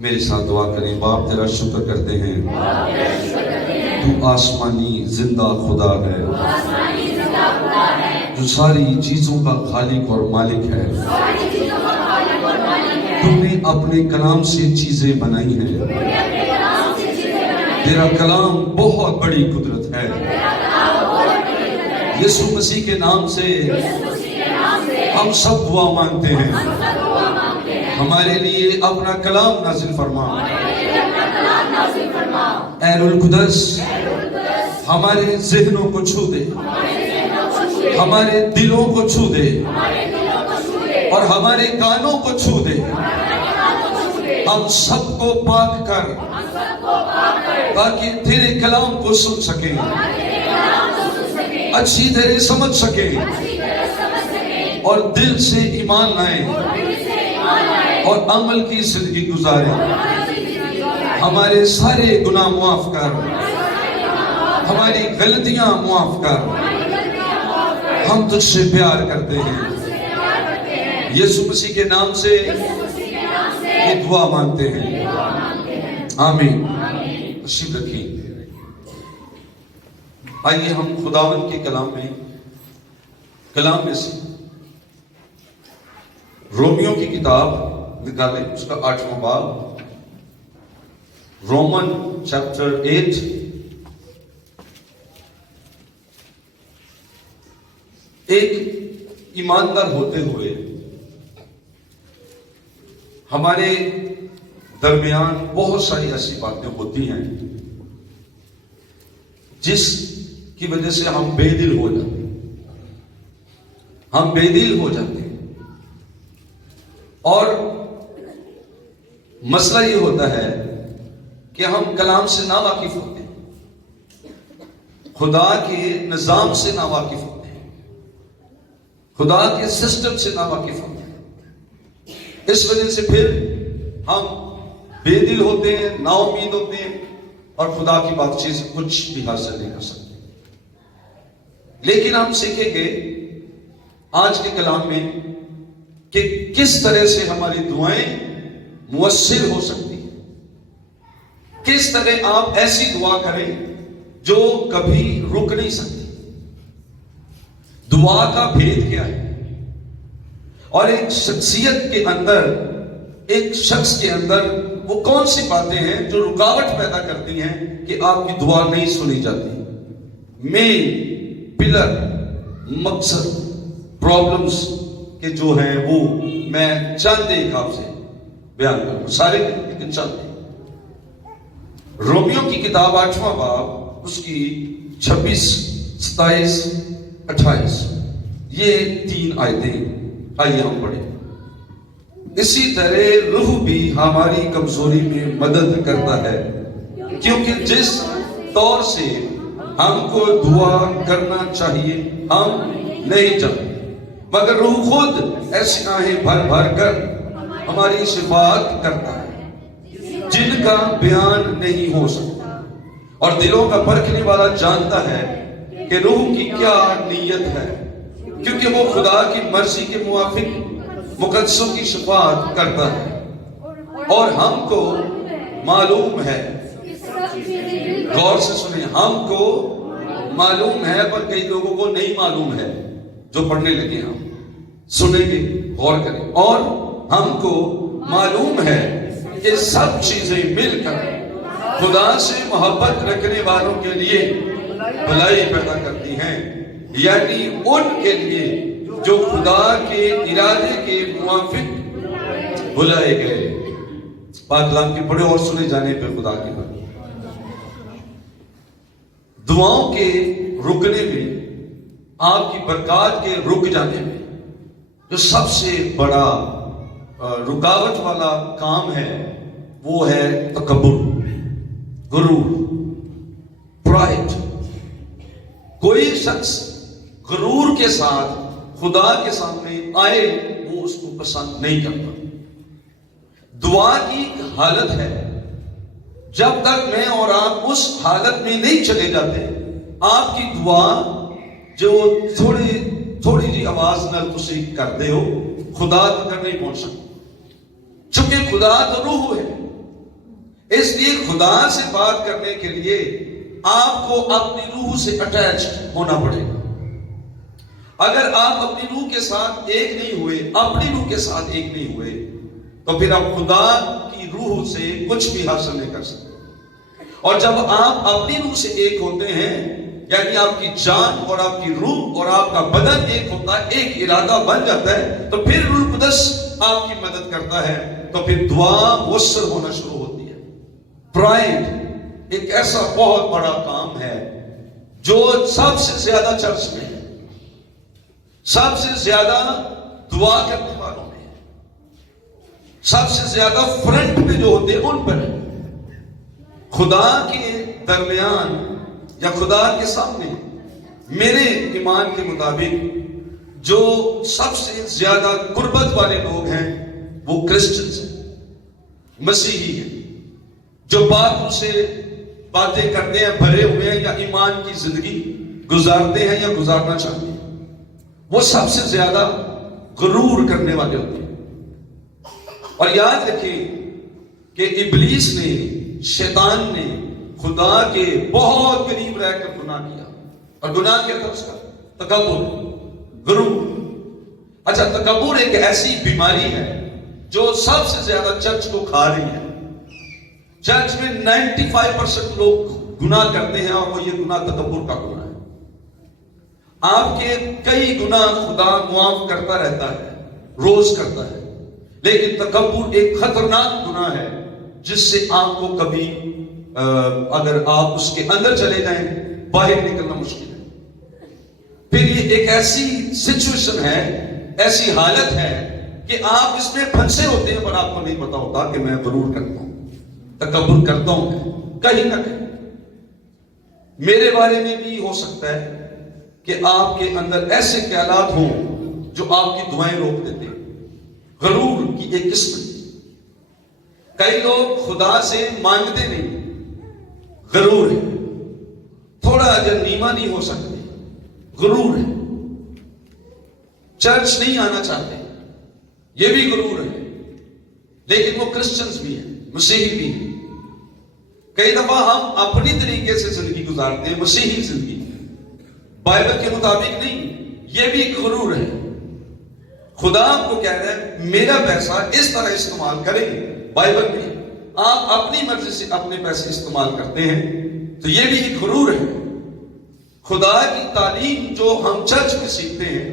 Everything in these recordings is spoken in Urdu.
میرے ساتھ دعا کریں. باپ تیرا شکر کرتے ہیں تو آسمانی زندہ خدا ہے جو ساری چیزوں کا خالق اور مالک ہے. تو نے اپنے کلام سے چیزیں بنائی ہیں. تیرا کلام بہت بڑی قدرت ہے. یسوع مسیح کے نام سے ہم سب دعا مانگتے ہیں. ہمارے لیے اپنا کلام نازل فرما. اے روح القدس ہمارے ذہنوں کو چھو دے, ہمارے دلوں کو چھو دے اور ہمارے کانوں کو چھو دے. ہم سب کو پاک کر تاکہ تیرے کلام کو سن سکیں, اچھی طرح سمجھ سکیں اور دل سے ایمان لائیں اور عمل کی زندگی گزاریں. ہمارے سارے گناہ معاف کر, ہماری غلطیاں معاف کر. ہم تجھ سے پیار کرتے ہیں. یسوع مسیح کے نام سے یہ دعا مانگتے ہیں, آمین. تشریف رکھیں. آئیے ہم خداوند کے کلام میں سے رومیوں کی کتاب نکالیں, اس کا 8واں باب, رومن چیپٹر 8. ایک ایماندار ہوتے ہوئے ہمارے درمیان بہت ساری ایسی باتیں ہوتی ہیں جس کی وجہ سے ہم بے دل ہو جاتے ہیں. ہم بے دل ہو جاتے ہیں اور مسئلہ یہ ہوتا ہے کہ ہم کلام سے ناواقف ہوتے ہیں, خدا کے نظام سے ناواقف ہوتے ہیں, خدا کے سسٹم سے ناواقف ہوتے ہیں. اس وجہ سے پھر ہم بے دل ہوتے ہیں, نا امید ہوتے ہیں اور خدا کی بات چیز کچھ بھی حاصل نہیں کر سکتے. لیکن ہم سیکھیں گے آج کے کلام میں کہ کس طرح سے ہماری دعائیں مؤثر ہو سکتی ہیں. کس طرح آپ ایسی دعا کریں جو کبھی رک نہیں سکتی. دعا کا بھید کیا ہے اور ایک شخصیت کے اندر, ایک شخص کے اندر وہ کون سی باتیں ہیں جو رکاوٹ پیدا کرتی ہیں کہ آپ کی دعا نہیں سنی جاتی. مین پلر, مقصد, پرابلمز کہ جو ہیں وہ میں چند ایک آپ سے بیان کروں, سارے لیکن چند ایک. رومیوں کی کتاب 8واں باب, اس کی 26, 27, 28, یہ 3 آیتیں آئیے ہم پڑھیں. اسی طرح روح بھی ہماری کمزوری میں مدد کرتا ہے, کیونکہ جس طور سے ہم کو دعا کرنا چاہیے ہم نہیں جانتے, مگر روح خود ایسی آہیں بھر بھر کر ہماری شفاعت کرتا ہے جن کا بیان نہیں ہو سکتا. اور دلوں کا پرکھنے والا جانتا ہے کہ روح کی کیا نیت ہے, کیونکہ وہ خدا کی مرضی کے موافق مقدسوں کی شفاعت کرتا ہے. اور ہم کو معلوم ہے, غور سے سنیں, ہم کو معلوم ہے پر کئی لوگوں کو نہیں معلوم ہے. جو پڑھنے لگے ہم سنیں گے, غور کریں. اور ہم کو معلوم ہے کہ سب چیزیں مل کر خدا سے محبت رکھنے والوں کے لیے بھلائی پیدا کرتی ہیں, یعنی ان کے لیے جو خدا کے ارادے کے موافق بلائے گئے. پاک کلام کی پڑھے اور سنے جانے پہ خدا کی بات. دعاؤں کے رکنے میں, آپ کی برکات کے رک جانے میں جو سب سے بڑا رکاوٹ والا کام ہے وہ ہے تکبر, غرور, پرائڈ. کوئی شخص غرور کے ساتھ خدا کے سامنے آئے وہ اس کو پسند نہیں کرتا. دعا کی ایک حالت ہے, جب تک میں اور آپ اس حالت میں نہیں چلے جاتے, آپ کی دعا جو تھوڑی جی آواز نہ تسی کرتے ہو خدا تک نہیں پہنچ سکتی. چونکہ خدا تو روح ہے, اس لیے خدا سے بات کرنے کے لیے آپ کو اپنی روح سے اٹیچ ہونا پڑے گا. اگر آپ اپنی روح کے ساتھ ایک نہیں ہوئے، اپنی روح کے ساتھ ایک نہیں ہوئے، تو پھر آپ خدا کی روح سے کچھ بھی حاصل نہیں کر سکتے. اور جب آپ اپنی روح سے ایک ہوتے ہیں، یعنی آپ کی جان اور آپ کی روح اور آپ کا بدن ایک ہوتا ہے، ایک ارادہ بن جاتا ہے، تو پھر روح القدس آپ کی مدد کرتا ہے، تو پھر دعا مؤثر ہونا شروع ہوتی ہے. پرائڈ ایک ایسا بہت بڑا کام ہے جو سب سے زیادہ چرچ میں ہے، سب سے زیادہ دعا کرنے والوں میں ہے، سب سے زیادہ فرنٹ پہ جو ہوتے ہیں ان پر ہے. خدا کے درمیان یا خدا کے سامنے میرے ایمان کے مطابق جو سب سے زیادہ قربت والے لوگ ہیں وہ کرسچنز ہیں، مسیحی ہیں، جو باتوں سے باتیں کرتے ہیں، بھرے ہوئے ہیں، یا ایمان کی زندگی گزارتے ہیں یا گزارنا چاہتے ہیں. وہ سب سے زیادہ غرور کرنے والے ہوتے ہیں. اور یاد رکھیں کہ ابلیس نے، شیطان نے خدا کے بہت قریب رہ کر گناہ کیا. اور گناہ کیا تھا اس کا؟ تکبر، غرور. اچھا، تکبر ایک ایسی بیماری ہے جو سب سے زیادہ چرچ کو کھا رہی ہے. چرچ میں 95% لوگ گناہ کرتے ہیں، اور وہ یہ گناہ تکبر کا گناہ ہے. آپ کے کئی گناہ خدا معاف کرتا رہتا ہے، روز کرتا ہے، لیکن تکبر ایک خطرناک گناہ ہے جس سے آپ کو کبھی اگر آپ اس کے اندر چلے جائیں باہر نکلنا مشکل ہے. پھر یہ ایک ایسی سچویشن ہے، ایسی حالت ہے کہ آپ اس میں پھنسے ہوتے ہیں، پر آپ کو نہیں پتا ہوتا کہ میں غرور کرتا ہوں، تکبر کرتا ہوں. کہیں نہ کہیں میرے بارے میں بھی ہو سکتا ہے کہ آپ کے اندر ایسے خیالات ہوں جو آپ کی دعائیں روک دیتے ہیں. غرور کی ایک قسم. کئی لوگ خدا سے مانگتے نہیں، غرور ہے. تھوڑا اجر نیما نہیں ہو سکتے، غرور ہے. چرچ نہیں آنا چاہتے، یہ بھی غرور ہے. لیکن وہ کرسچنز بھی ہیں، مسیحی بھی ہیں. کئی دفعہ ہم اپنی طریقے سے زندگی گزارتے ہیں، مسیحی زندگی، بائبل کے مطابق نہیں. یہ بھی ایک غرور ہے. خدا آپ کو کہہ رہا ہے میرا پیسہ اس طرح استعمال کریں. بائبل میں آپ اپنی مرضی سے اپنے پیسے استعمال کرتے ہیں، تو یہ بھی ایک غرور ہے. خدا کی تعلیم جو ہم چرچ میں سیکھتے ہیں،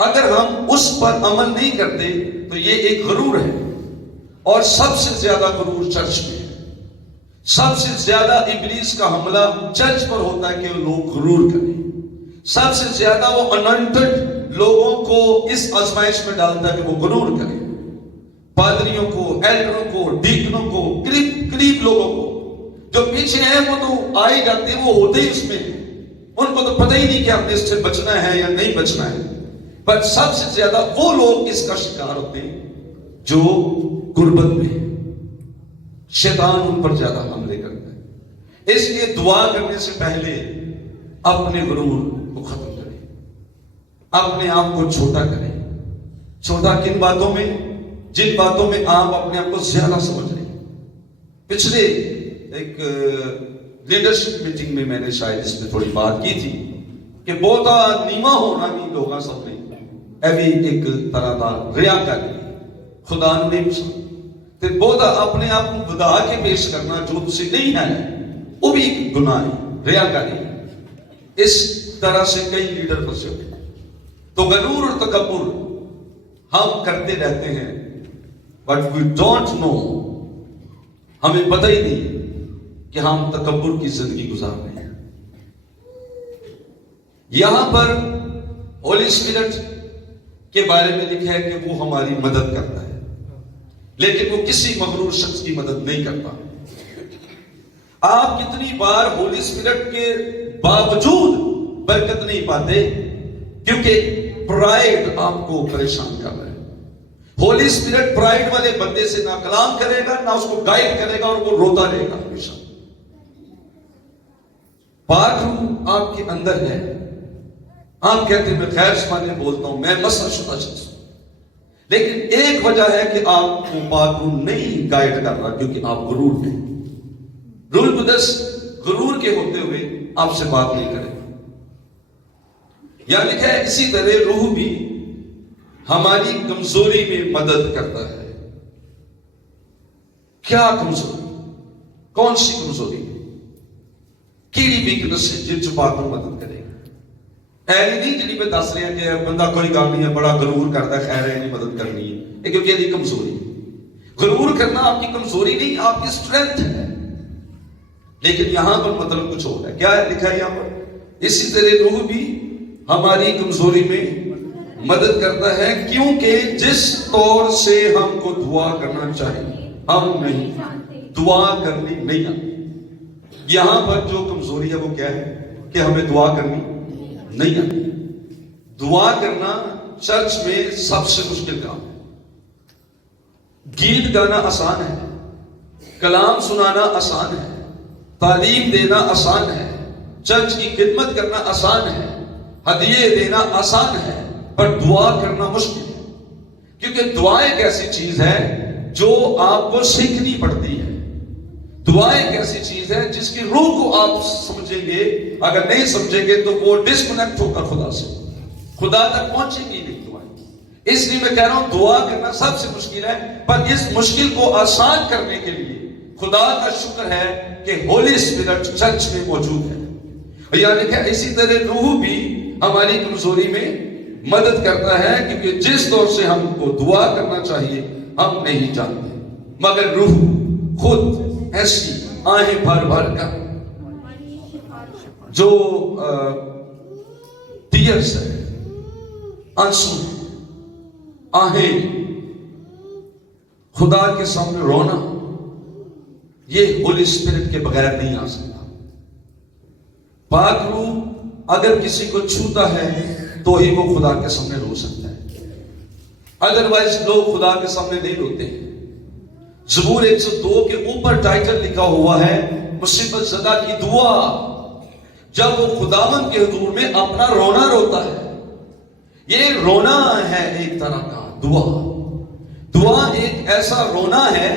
اگر ہم اس پر عمل نہیں کرتے تو یہ ایک غرور ہے. اور سب سے زیادہ غرور چرچ میں ہے. سب سے زیادہ ابلیس کا حملہ چرچ پر ہوتا ہے کہ لوگ غرور کریں. سب سے زیادہ وہ انانٹڈ لوگوں کو اس آزمائش میں ڈالتا ہے کہ وہ غرور کریں. پادریوں کو، ایلڈروں کو، ڈیکنوں کو، قریب لوگوں کو. جو پیچھے ہیں وہ تو آئے جاتے ہیں، وہ ہوتے ہی اس میں، ان کو تو پتہ ہی نہیں کہ ہم نے اس سے بچنا ہے یا نہیں بچنا ہے. پر سب سے زیادہ وہ لوگ اس کا شکار ہوتے ہیں جو غربت میں ہیں. شیطان ان پر زیادہ حملے کرتا ہے. اس لیے دعا کرنے سے پہلے اپنے غرور کو ختم کریں، اپنے آپ کو چھوٹا کریں. چھوٹا کن باتوں میں؟ جن باتوں میں آپ اپنے آپ کو زیادہ سمجھ رہے ہیں. پچھلے ایک لیڈرشپ میٹنگ میں نے شاید اس پہ تھوڑی بات کی تھی کہ بہت نیما ہونا بھی لوگاں سب نے ابھی ایک طرح کا ریاکاری خدا نے نہیں پسند. تے بہت اپنے آپ کو بدا کے پیش کرنا جو تسی نہیں ہے وہ بھی ایک گناہ ہے، ریاکاری. اس طرح سے کئی لیڈر پھنسے ہوتے ہیں. تو غرور اور تکبر ہم کرتے رہتے ہیں، بٹ وی ڈونٹ نو، ہمیں پتہ ہی نہیں کہ ہم تکبر کی زندگی گزار رہے ہیں. یہاں پر ہولی اسپرٹ کے بارے میں لکھا ہے کہ وہ ہماری مدد کرتا ہے، لیکن وہ کسی مغرور شخص کی مدد نہیں کرتا. آپ کتنی بار ہولی اسپرٹ کے باوجود برکت نہیں پاتے کیونکہ پرائڈ آپ کو پریشان کر رہا ہے. ہولی اسپرٹ پرائڈ والے بندے سے نہ کلام کرے گا، نہ اس کو گائیڈ کرے گا، اور وہ روتا رہے گا ہمیشہ. پاک روح آپ کے اندر ہے. آپ کہتے ہیں میں خیر سمانے بولتا ہوں، میں مسئلہ شدہ شخص ہوں، لیکن ایک وجہ ہے کہ آپ کو پاک روح نہیں گائیڈ کر رہا کیونکہ آپ غرور ہیں. روح القدس غرور کے ہوتے ہوئے آپ سے بات نہیں کرے. یہاں لکھا ہے اسی طرح روح بھی ہماری کمزوری میں مدد کرتا ہے. کیا کمزوری؟ کون سی کمزوری؟ کیڑی ویکنس ہے جن بات میں مدد کرے گا. ایسی نہیں جنہیں میں دس رہے ہیں کہ بندہ کوئی گل نہیں ہے بڑا غرور کرتا ہے خیر ہے نہیں مدد کرنی ہے کیونکہ یہ کمزوری. غرور کرنا آپ کی کمزوری نہیں آپ کی اسٹرینتھ ہے. لیکن یہاں پر مطلب کچھ اور ہے. کیا ہے لکھا ہے یہاں پر؟ اسی طرح روح بھی ہماری کمزوری میں مدد کرتا ہے کیونکہ جس طور سے ہم کو دعا کرنا چاہیے ہم نہیں دعا کرنی نہیں آتی. یہاں پر جو کمزوری ہے وہ کیا ہے کہ ہمیں دعا کرنی نہیں آتی. دعا کرنا چرچ میں سب سے مشکل کام ہے. گیت گانا آسان ہے, کلام سنانا آسان ہے, تعلیم دینا آسان ہے, چرچ کی خدمت کرنا آسان ہے, ہدیے دینا آسان ہے, پر دعا کرنا مشکل ہے. کیونکہ دعا ایک ایسی چیز ہے جو آپ کو سیکھنی پڑتی ہے. دعا ایک ایسی چیز ہے جس کی روح کو آپ سمجھیں گے, اگر نہیں سمجھیں گے تو وہ ڈسکنیکٹ ہوگا خدا سے, خدا تک پہنچیں گی نہیں دعائیں. اس لیے میں کہہ رہا ہوں دعا کرنا سب سے مشکل ہے, پر اس مشکل کو آسان کرنے کے لیے خدا کا شکر ہے کہ ہولی اسپرٹ چرچ میں موجود ہے. یعنی کہ اسی طرح روح بھی ہماری کمزوری میں مدد کرتا ہے کیونکہ جس طور سے ہم کو دعا کرنا چاہیے ہم نہیں جانتے, مگر روح خود ایسی آہیں بھر بھر کر جو ٹیئرز ہے, آنسو, آہیں, خدا کے سامنے رونا, یہ ہولی اسپرٹ کے بغیر نہیں آ سکتا. پاک روح اگر کسی کو چھوتا ہے تو ہی وہ خدا کے سامنے رو سکتا ہے, ادروائز لوگ خدا کے سامنے نہیں روتے ہیں. زبور 102 کے اوپر ٹائٹل لکھا ہوا ہے مصیبت زدہ کی دعا. جب وہ خداوند کے حضور میں اپنا رونا روتا ہے, یہ رونا ہے ایک طرح کا دعا. دعا ایک ایسا رونا ہے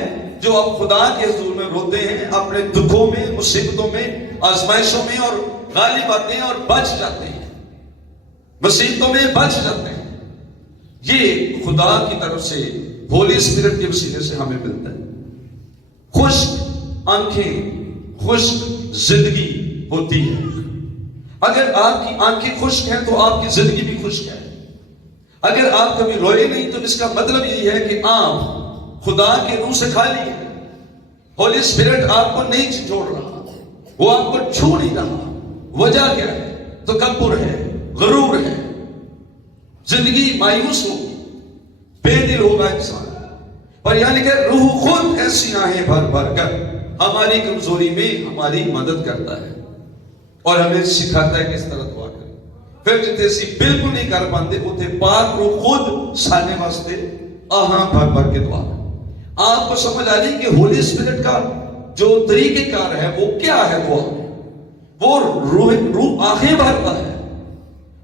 جو آپ خدا کے حضور میں روتے ہیں, اپنے دکھوں میں, مصیبتوں میں, آزمائشوں میں, اور غالب آتے ہیں اور بچ جاتے ہیں, مصیبتوں میں بچ جاتے ہیں. یہ خدا کی طرف سے ہولی اسپرٹ کے وسیلے سے ہمیں ملتا ہے. خشک آنکھیں, خشک زندگی ہوتی ہے. اگر آپ کی آنکھیں خشک ہیں تو آپ کی زندگی بھی خشک ہے. اگر آپ کبھی روئے نہیں تو اس کا مطلب یہ ہے کہ آپ خدا کے روح سے خالی ہیں. ہولی اسپرٹ آپ کو نہیں چھوڑ رہا, وہ آپ کو چھو نہیں رہا. وجہ کیا ہے؟ تکبر ہے, غرور ہے, زندگی مایوس ہوگی, بے دل ہوگا انسان. پر یعنی کہ روح خود ایسی آہیں بھر بھر کر ہماری کمزوری میں ہماری مدد کرتا ہے اور ہمیں سکھاتا ہے کہ اس طرح دعا کریں. پھر جتنے سی بالکل نہیں کر پاتے اتنے پاک روح خود سانے واسطے آہاں بھر بھر کے دعا کریں. آپ کو سمجھ آ رہی کہ ہولی اسپرٹ کا جو طریقہ کار ہے وہ کیا ہے؟ دعا وہ روح آنکھیں بھرتا ہے,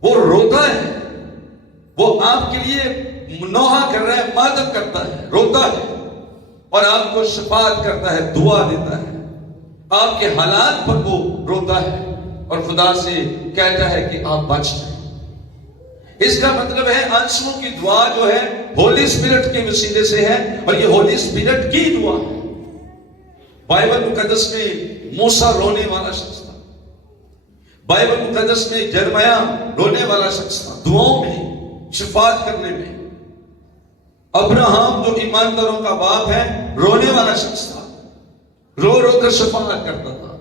وہ روتا ہے, وہ آپ کے لیے نوحہ کر رہا ہے, مدد کرتا ہے, روتا ہے, اور آپ کو شفاعت کرتا ہے, دعا دیتا ہے. آپ کے حالات پر وہ روتا ہے اور خدا سے کہتا ہے کہ آپ بچ جائیں. اس کا مطلب ہے آنسوؤں کی دعا جو ہے ہولی اسپرٹ کے وسیلے سے ہے, اور یہ ہولی اسپرٹ کی دعا ہے. بائبل مقدس میں موسیٰ رونے والا شخص تھا, بائبل مقدس میں یرمیہ رونے والا شخص تھا, دعاؤں میں, شفاعت کرنے میں. ابراہم جو ایمانداروں کا باپ ہے رونے والا شخص تھا, رو رو کر شفاعت کرتا تھا.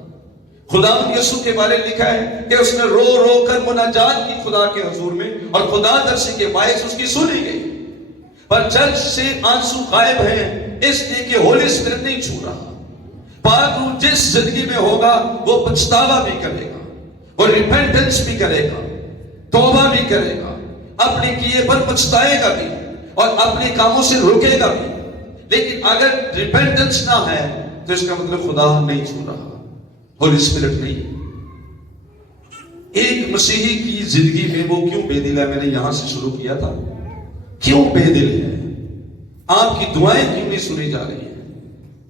خداوند یسوع کے بارے لکھا ہے کہ اس نے رو رو کر مناجات کی خدا کے حضور میں, اور خدا ترسی کے باعث اس کی سنی گئی. پر چرچ سے آنسو غائب ہیں اس لیے کہ ہولی اسپرٹ نہیں چھو رہا. پاک روح جس زندگی میں ہوگا وہ پچھتاوا بھی کرے گا, وہ ریپینٹنس بھی کرے گا, توبہ بھی کرے گا, اپنے کیے پر پچھتائے گا بھی, اور اپنے کاموں سے رکے گا بھی. لیکن اگر ریپینٹنس نہ ہے تو اس کا مطلب خدا نہیں چھو رہا, ہولی اسپرٹ نہیں. ایک مسیحی کی زندگی میں وہ کیوں بے دل ہے؟ میں نے یہاں سے شروع کیا تھا. کیوں بے دل ہے؟ آپ کی دعائیں کیوں نہیں سنی جا رہی ہیں؟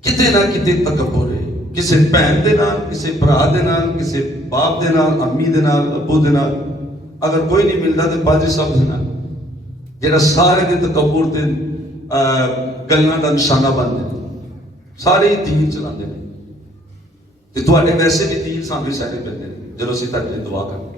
کتنے نہ کتنے تکبر ہے, ਕਿਸੇ ਭੈਣ ਦੇ ਨਾਲ, ਕਿਸੇ ਭਰਾ ਦੇ ਨਾਲ, ਕਿਸੇ ਬਾਪ ਦੇ ਨਾਲ, ਅੰਮੀ ਦੇ ਨਾਲ, ਅੱਬੂ ਦੇ ਨਾਲ, ਅਗਰ ਕੋਈ ਨਹੀਂ ਮਿਲਦਾ ਤੇ ਪਾਦਰੀ ਸਾਹਿਬ ਦੇ ਨਾਲ, ਜਿਹੜਾ ਸਾਰੇ ਦੇ ਤਕੱਬੁਰ ਤੇ ਗੱਲਾਂ ਦਾ ਨਿਸ਼ਾਨਾ ਬਣਦੇ ਨੇ, ਸਾਰੇ ਦੀਨ ਚਲਾਉਂਦੇ ਨੇ। ਤੇ ਤੁਹਾਡੇ ਵੈਸੇ ਵੀ ਦੀਨ ਸਾਹਮਣੇ ਸਾਰੇ ਪੈਂਦੇ ਨੇ ਜਦੋਂ ਅਸੀਂ ਤੁਹਾਡੇ ਲਈ ਦੁਆ ਕਰਦੇ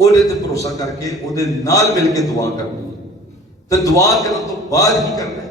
ਉਹਦੇ ਤੇ ਭਰੋਸਾ ਕਰਕੇ ਉਹਦੇ ਨਾਲ ਮਿਲ ਕੇ ਦੁਆ ਕਰਨੀ ਹੈ। ਤੇ ਦੁਆ ਕਰਨ ਤੋਂ ਬਾਅਦ ਕੀ ਕਰਨਾ ਹੈ?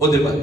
ਉਹਦੇ ਬਾਰੇ,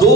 2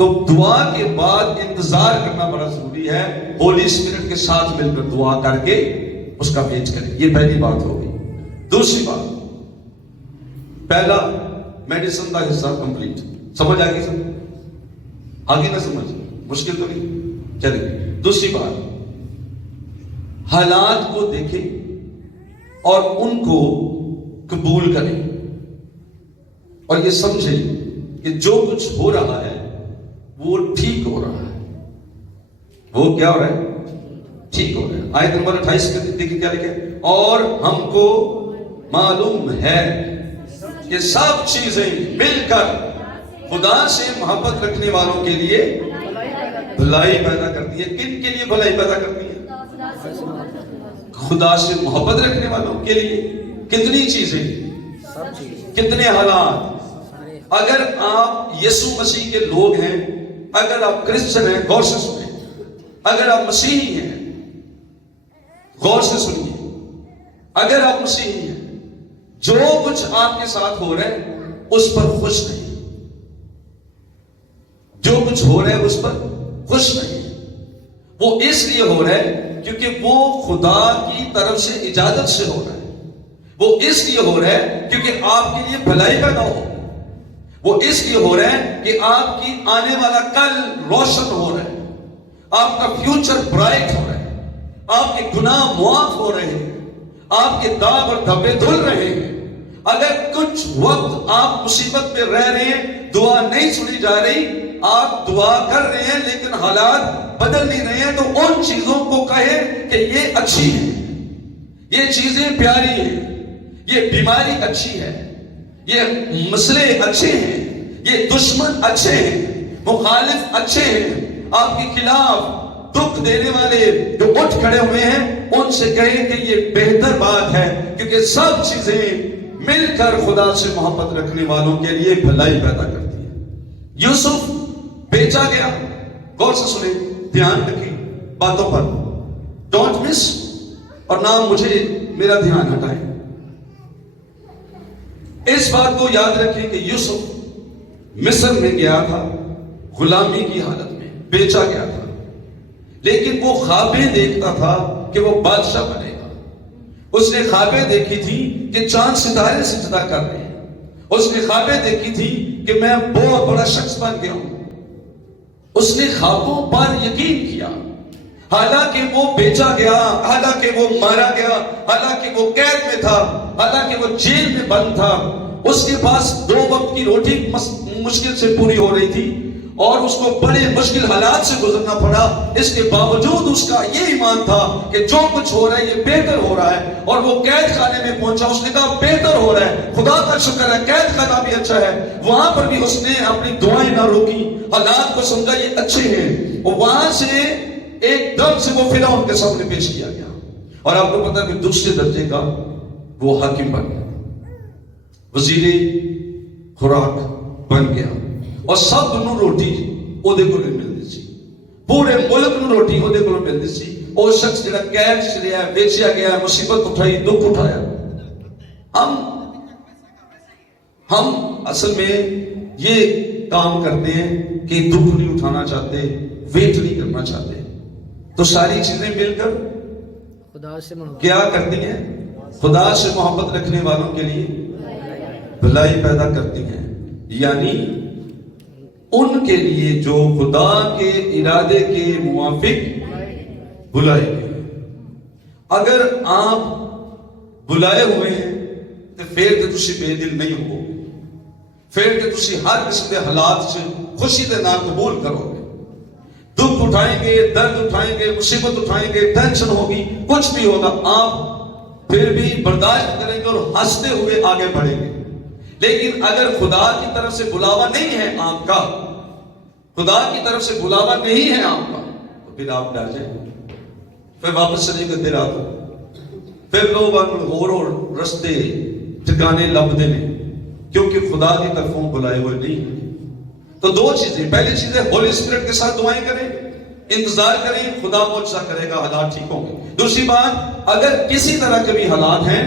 تو دعا کے بعد انتظار کرنا بڑا ضروری ہے. ہولی اسپرٹ کے ساتھ مل کر دعا کر کے اس کا ویٹ کریں. یہ پہلی بات ہوگی. دوسری بات, پہلا میڈیسن کا حصہ کمپلیٹ. سمجھ آ گئی؟ سب آگے نہ سمجھ, مشکل تو نہیں چلے. دوسری بات, حالات کو دیکھیں اور ان کو قبول کریں اور یہ سمجھیں کہ جو کچھ ہو رہا ہے وہ ٹھیک ہو رہا ہے. وہ کیا ہو رہا ہے؟ ٹھیک ہو رہا ہے. آیت نمبر 28 کے دیکھیں کیا لکھا ہے. اور ہم کو معلوم ہے کہ سب چیزیں مل کر خدا سے محبت رکھنے والوں کے لیے بھلائی پیدا کرتی ہے. کن کے لیے بھلائی پیدا کرتی ہے؟ خدا سے محبت رکھنے والوں کے لیے. کتنی چیزیں, کتنے حالات. اگر آپ یسوع مسیح کے لوگ ہیں, اگر آپ کرسچن ہیں, غور سے سنیں. اگر آپ مسیحی ہیں, غور سے سنیے. اگر آپ مسیحی ہیں, جو کچھ آپ کے ساتھ ہو رہا ہے اس پر خوش نہیں. جو کچھ ہو رہا ہے اس پر خوش نہیں. وہ اس لیے ہو رہا ہے کیونکہ وہ خدا کی طرف سے اجازت سے ہو رہا ہے. وہ اس لیے ہو رہا ہے کیونکہ آپ کے لیے بھلائی پیدا ہو. وہ اس لیے ہو رہا ہے کہ آپ کی آنے والا کل روشن ہو رہا ہے. آپ کا فیوچر برائٹ ہو رہا ہے. آپ کے گناہ معاف ہو رہے ہیں. آپ کے داغ اور دھبے دھل رہے ہیں. اگر کچھ وقت آپ مصیبت میں رہ رہے ہیں, دعا نہیں سنی جا رہی, آپ دعا کر رہے ہیں لیکن حالات بدل نہیں رہے ہیں, تو ان چیزوں کو کہیں کہ یہ اچھی ہے, یہ چیزیں پیاری ہیں, یہ بیماری اچھی ہے, یہ مسئلے اچھے ہیں, یہ دشمن اچھے ہیں, مخالف اچھے ہیں, آپ کے خلاف دکھ دینے والے جو اٹھ کھڑے ہوئے ہیں ان سے کہیں کہ یہ بہتر بات ہے, کیونکہ سب چیزیں مل کر خدا سے محبت رکھنے والوں کے لیے بھلائی پیدا کرتی ہے. یوسف بیچا گیا. غور سے سنیں, دھیان رکھیں باتوں پر, ڈونٹ مس, اور نہ مجھے میرا دھیان ہٹائیں. اس بات کو یاد رکھیں کہ یوسف مصر میں گیا تھا, غلامی کی حالت میں بیچا گیا تھا, لیکن وہ خوابیں دیکھتا تھا کہ وہ بادشاہ بنے گا. اس نے خوابیں دیکھی تھی کہ چاند ستارے سجدہ کر رہے ہیں. اس نے خوابیں دیکھی تھی کہ میں بہت بڑا شخص بن گیا ہوں. اس نے خوابوں پر یقین کیا, حالانکہ وہ بیچا گیا, حالانکہ وہ مارا گیا, حالانکہ وہ قید میں تھا, حالانکہ وہ جیل میں بند تھا. اس کے پاس 2 وقت کی روٹی مشکل سے پوری ہو رہی تھی اور اس کو بڑے مشکل حالات سے گزرنا پڑا. اس کے باوجود اس کا یہ ایمان تھا کہ جو کچھ ہو رہا ہے یہ بہتر ہو رہا ہے. اور وہ قید خانے میں پہنچا, اس نے کہا بہتر ہو رہا ہے, خدا کا شکر ہے, قید خانہ بھی اچھا ہے. وہاں پر بھی اس نے اپنی دعائیں نہ روکی, حالات کو سمجھا یہ اچھے ہیں. اور وہاں سے ایک دم سے وہ فرعون کے سامنے پیش کیا گیا, اور آپ کو پتا ہے کہ دوسرے درجے کا وہ حاکم بن گیا, وزیر خوراک بن گیا, اور سب نو روٹی اودے کو ملدی سی, پورے ملک نو روٹی اودے کو ملدی سی. وہ شخص جڑا قید چ رہیا, بیچیا گیا, مصیبت اٹھائی, دکھ اٹھایا. ہم اصل میں یہ کام کرتے ہیں کہ دکھ نہیں اٹھانا چاہتے, ویٹ نہیں کرنا چاہتے, تو ساری چیزیں مل کر خدا سے کیا کرتی ہیں؟ خدا سے محبت رکھنے والوں کے لیے بھلائی پیدا کرتی ہیں. یعنی ان کے لیے جو خدا کے ارادے کے موافق بلائے گئے. اگر آپ بلائے ہوئے ہیں تو پھر کہ تسی بے دل نہیں ہو, پھر کہ تسی ہر قسم کے حالات سے خوشی دے نام قبول کرو گے. دکھ اٹھائیں گے, درد اٹھائیں گے, مصیبت اٹھائیں گے, ٹینشن ہوگی, کچھ بھی ہوگا, آپ پھر بھی برداشت کریں گے اور ہنستے ہوئے آگے بڑھیں گے. لیکن اگر خدا کی طرف سے بلاوا نہیں ہے آپ کا, خدا کی طرف سے بلاوا نہیں ہے آپ کا, تو پھر آپ ڈر جائیں, پھر واپس چلے گے دیر آتا, پھر لوگ اور رستے ٹھکانے لبدے نے, کیونکہ خدا کی طرفوں بلائے ہوئے نہیں. تو 2 چیزیں, پہلی چیز ہے ہولی اسپرٹ کے ساتھ دعائیں کریں, انتظار کریں, خدا معجزہ کرے گا, حالات ٹھیک ہوں گے. دوسری بات, اگر کسی طرح کے بھی حالات ہیں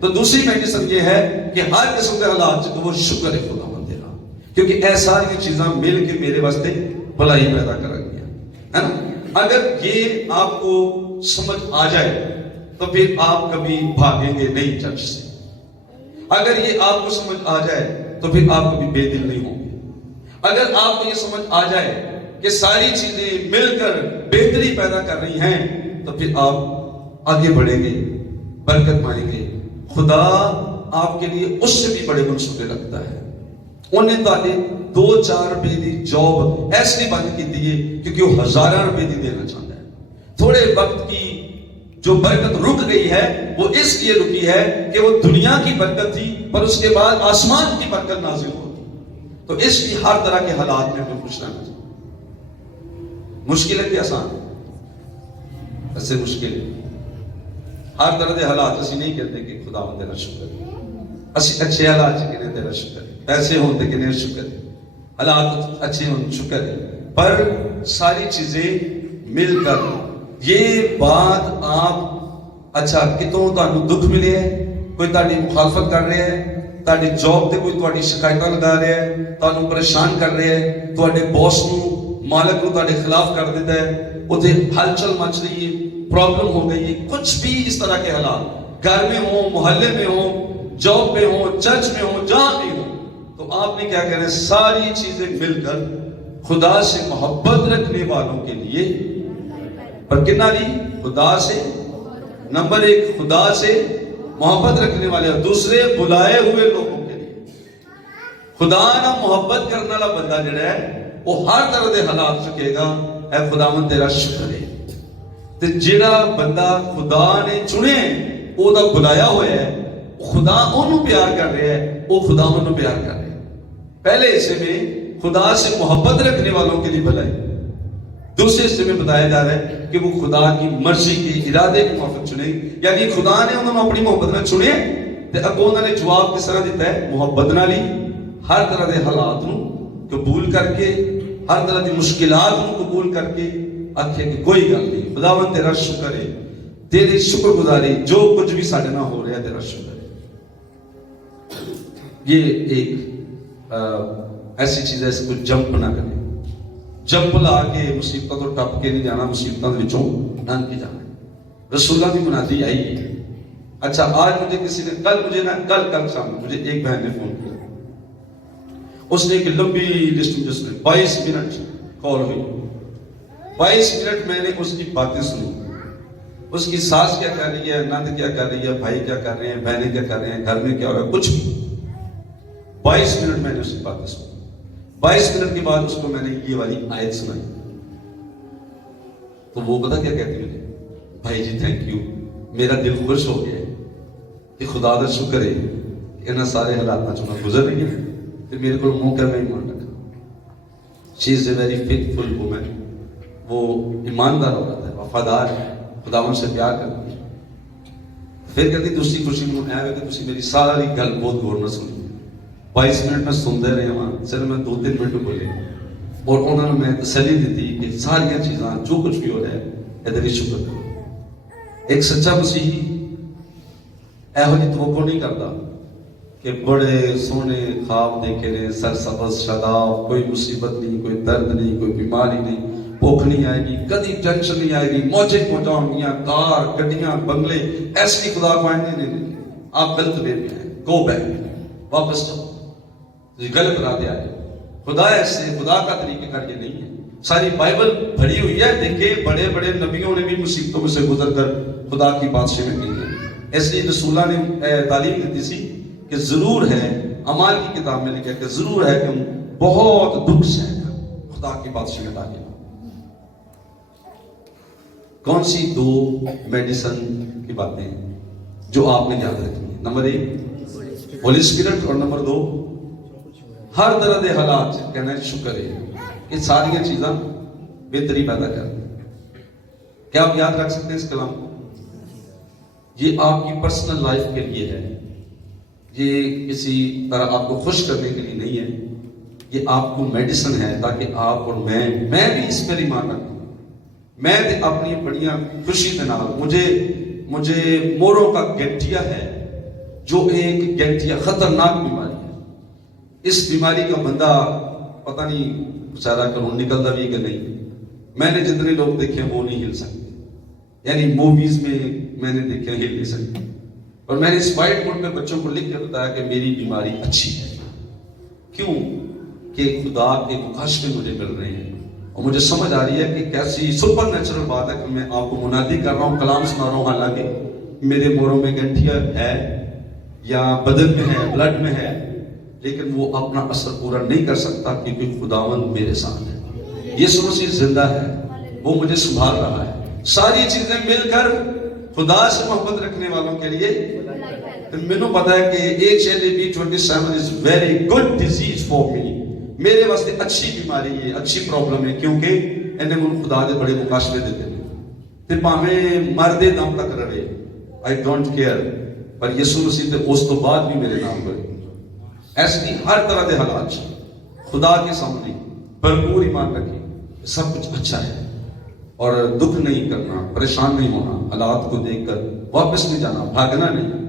تو دوسری میڈیسن یہ ہے کہ ہر قسم کے حالات سے تو وہ شکر ہے خدا بندے کا, کیونکہ اے ساری چیزاں مل کے میرے واسطے بھلائی پیدا کر گیا ہے نا. اگر یہ آپ کو سمجھ آ جائے تو پھر آپ کبھی بھاگیں گے نہیں چرچ سے. اگر یہ آپ کو سمجھ آ جائے تو پھر آپ کبھی بے دل نہیں ہوں گے. اگر آپ کو یہ سمجھ آ جائے کہ ساری چیزیں مل کر بہتری پیدا کر رہی ہیں تو پھر آپ آگے بڑھیں گے, برکت پائیں گے. خدا آپ کے لیے اس سے بھی بڑے منصوبے رکھتا ہے. انہیں تعلیم 2-4 روپے کی جاب ایسے بند کی ہے کیونکہ وہ 1000 روپے کی دینا چاہتا ہے. تھوڑے وقت کی جو برکت رک گئی ہے وہ اس لیے رکی ہے کہ وہ دنیا کی برکت تھی پر اس کے بعد آسمان کی برکت نازل ہوتی. تو اس لیے ہر طرح کے حالات میں ہمیں خوش رہنا چاہیے. مشکل ہے کہ آسان ایسے مشکل ہے. ہر طرح کے حالات اسی نہیں کہتے کہ خدا تیرا شکر ہے. اسی اچھے حالات کہنے تیرا شکر ہے, پیسے ہوتے کہنے شکر ہے, حالات اچھے ہوں شکر ہے. پر ساری چیزیں مل کر یہ بات آپ اچھا کتوں تانوں دکھ ملے ہے, کوئی تاری مخالفت کر رہے ہے, تاری جاب تے کوئی تاری شکایتاں لگا رہے ہے, تانوں پریشان کر رہے ہے, تواڈے باس نو مالک نو تواڈے خلاف کر دیتا ہے, اوتے ہلچل مچ رہی ہے, پرابلم ہو گئی ہے, کچھ بھی اس طرح کے حالات گھر میں ہوں, محلے میں ہوں, جاب میں ہوں, چرچ میں ہوں, جہاں بھی ہوں, تو آپ نے کیا کرنا ہے ساری چیزیں مل کر خدا سے محبت رکھنے والوں کے لیے. پر کتنا لی خدا سے نمبر 1 خدا سے محبت رکھنے والے, اور دوسرے بلائے ہوئے لوگوں کے لیے. خدا نہ محبت کرنے والا بندہ جڑا ہے وہ ہر طرح دے حالات چکے گا اے خداوند تیرا شکر ہے. تے جڑا بندہ خدا نے چنے او دا بلایا ہوا ہے, خدا انہوں پیار کر رہا ہے, وہ خدا انہوں پیار کر رہے ہیں. پہلے حصے میں خدا سے محبت رکھنے والوں کے لیے بلائی, دوسرے حصے میں بتایا جا رہا ہے کہ وہ خدا کی مرضی کے ارادے کے موافق چنے, یعنی خدا نے انہوں نے اپنی محبت نہ چنے تے اگوں انہوں نے جواب کس طرح دیتا ہے محبت نہ لی, ہر طرح دے حالات نو قبول کر کے, ہر طرح دی مشکلات نو قبول کر کے آکھے کہ کوئی گل نہیں خداوند تیرا شکر ہے, تیری شکر گزاری جو کچھ بھی ساڈے نال ہو رہا ہے تیرا شکر ہے. یہ ایک ایسی چیز ہے اس کو جمپ نہ کریں, جمپ لا کے مصیبتوں تو ٹپ کے نہیں جانا, مصیبتوں کے وچوں لنگ کے جانا. رسولہ کی منادی آئی ہے. اچھا آج مجھے کسی نے کل شام مجھے ایک بہن نے فون کیا, اس نے ایک لمبی لسٹ میں جس میں 22 منٹ کال ہوئی, 22 منٹ میں نے اس کی باتیں سنی. اس کی ساس کیا کر رہی ہے, نند کیا کر رہی ہے, بھائی کیا کر رہے ہیں, بہنیں کیا کر رہے ہیں, گھر میں کیا ہو رہا ہے, کچھ بھی. 22 منٹ میں نے اس کی باتیں سنی. 22 منٹ کے بعد اس کو میں نے یہ والی آیت سنائی تو وہ پتا کیا کہتی ہے, بھائی جی تھینک یو, میرا دل خوش ہو گیا ہے کہ خدا کا شکر ہے کہ انہاں سارے حالات نہ چنا گزر رہی ہیں کہ میرے کو موقع میں ایمان رکھا. شی از اے ویری فیتھفل وومن, وہ ایماندار عورت ہے, وفادار ہے, خداوند سے پیار کرتی ہے. پھر کہتی دوسری خوشی میں آیا ہے کہ تسی میری ساری گل بہت غور نہ سنی. 22 منٹ میں سنتے رہے وہاں, صرف میں 2-3 منٹ بولے اور انہوں نے میں تسلی دیتی کہ ساری چیزاں جو کچھ بھی ہو رہا ہے ادھر ہی شکر کرو. ایک سچا مسیحی ایہو جی توقع نہیں کرتا کہ بڑے سونے خواب دیکھے نے, سرسبز شاداب, کوئی مصیبت نہیں, کوئی درد نہیں, کوئی بیماری نہیں, بھوک نہیں آئے گی, کدی ٹینشن نہیں آئے گی, موجیں پہنچا ہوں گی, کار گڈیاں بنگلے, ایسی خدا کو آئیں نہیں. آپ غلط وے میں ہیں, گو بیک, واپس جاؤ, غلط راہ دے آئے. خدا ایسے خدا کا طریقہ کار یہ نہیں ہے. ساری بائبل بھری ہوئی ہے, دیکھیں بڑے بڑے نبیوں نے بھی مصیبتوں میں سے گزر کر خدا کی بادشاہی میں کی ہے. اس لیے رسولہ نے تعلیم دیتی سی کہ ضرور ہے, اعمال کی کتاب میں لکھا کہ ضرور ہے کہ ہم بہت دکھ سہیں گا خدا کی بادشاہی میں داخل. کون سی 2 میڈیسن کی باتیں جو آپ نے یاد رکھنی ہے؟ نمبر 1 ہولی اسپرٹ, اور نمبر 2 ہر طرح دے حالات کہنا ہے شکر ہے. یہ ساری چیزاں بہتری پیدا کرتی ہیں. کیا آپ یاد رکھ سکتے ہیں اس کلام کو؟ یہ آپ کی پرسنل لائف کے لیے ہے, یہ کسی طرح آپ کو خوش کرنے کے لیے نہیں ہے. یہ آپ کو میڈیسن ہے تاکہ آپ اور میں بھی اس پر ایمان رکھوں. میں اپنی بڑیاں خوشی کے نال مجھے موروں کا گینٹیا ہے, جو ایک گینٹیا خطرناک بیماری ہے. اس بیماری کا بندہ پتہ نہیں بیچارہ کہوں نکلتا بھی کہ نہیں. میں نے جتنے لوگ دیکھے وہ نہیں ہل سکتے, یعنی موویز میں نے دیکھے ہل نہیں سکتے. اور میں نے اس وائٹ بورڈ پہ بچوں کو لکھ کے بتایا کہ میری بیماری اچھی ہے. کیوں کہ خدا کے مکاشفے مجھے مل رہے ہیں اور مجھے سمجھ آ رہی ہے کہ کیسی سپر نیچرل بات ہے کہ میں آپ کو منادی کر رہا ہوں, کلام سنا رہا ہوں, حالانکہ میرے موروں میں گنٹھیا ہے یا بدن میں ہے, بلڈ میں ہے, لیکن وہ اپنا اثر پورا نہیں کر سکتا کیونکہ خداوند میرے ساتھ ہے. یسوع مسیح زندہ ہے, وہ مجھے سنبھال رہا ہے. ساری چیزیں مل کر خدا سے محبت رکھنے والوں کے لیے مینوں پتا ہے کہ HIV-27 is very good disease for me. میرے واسطے اچھی بیماری ہے, اچھی پرابلم ہے, کیونکہ انہیں من خدا دے بڑے مقاشفے دیتے ہیں. تے پاویں مردے دم تک رہے, I don't care, پر یسوع مسیح تے اس تو بعد بھی میرے نام کرے. ایسی ہر طرح دے حالات خدا کے سامنے بھرپور ایمان رکھیں, سب کچھ اچھا ہے. اور دکھ نہیں کرنا, پریشان نہیں ہونا, حالات کو دیکھ کر واپس نہیں جانا, بھاگنا نہیں.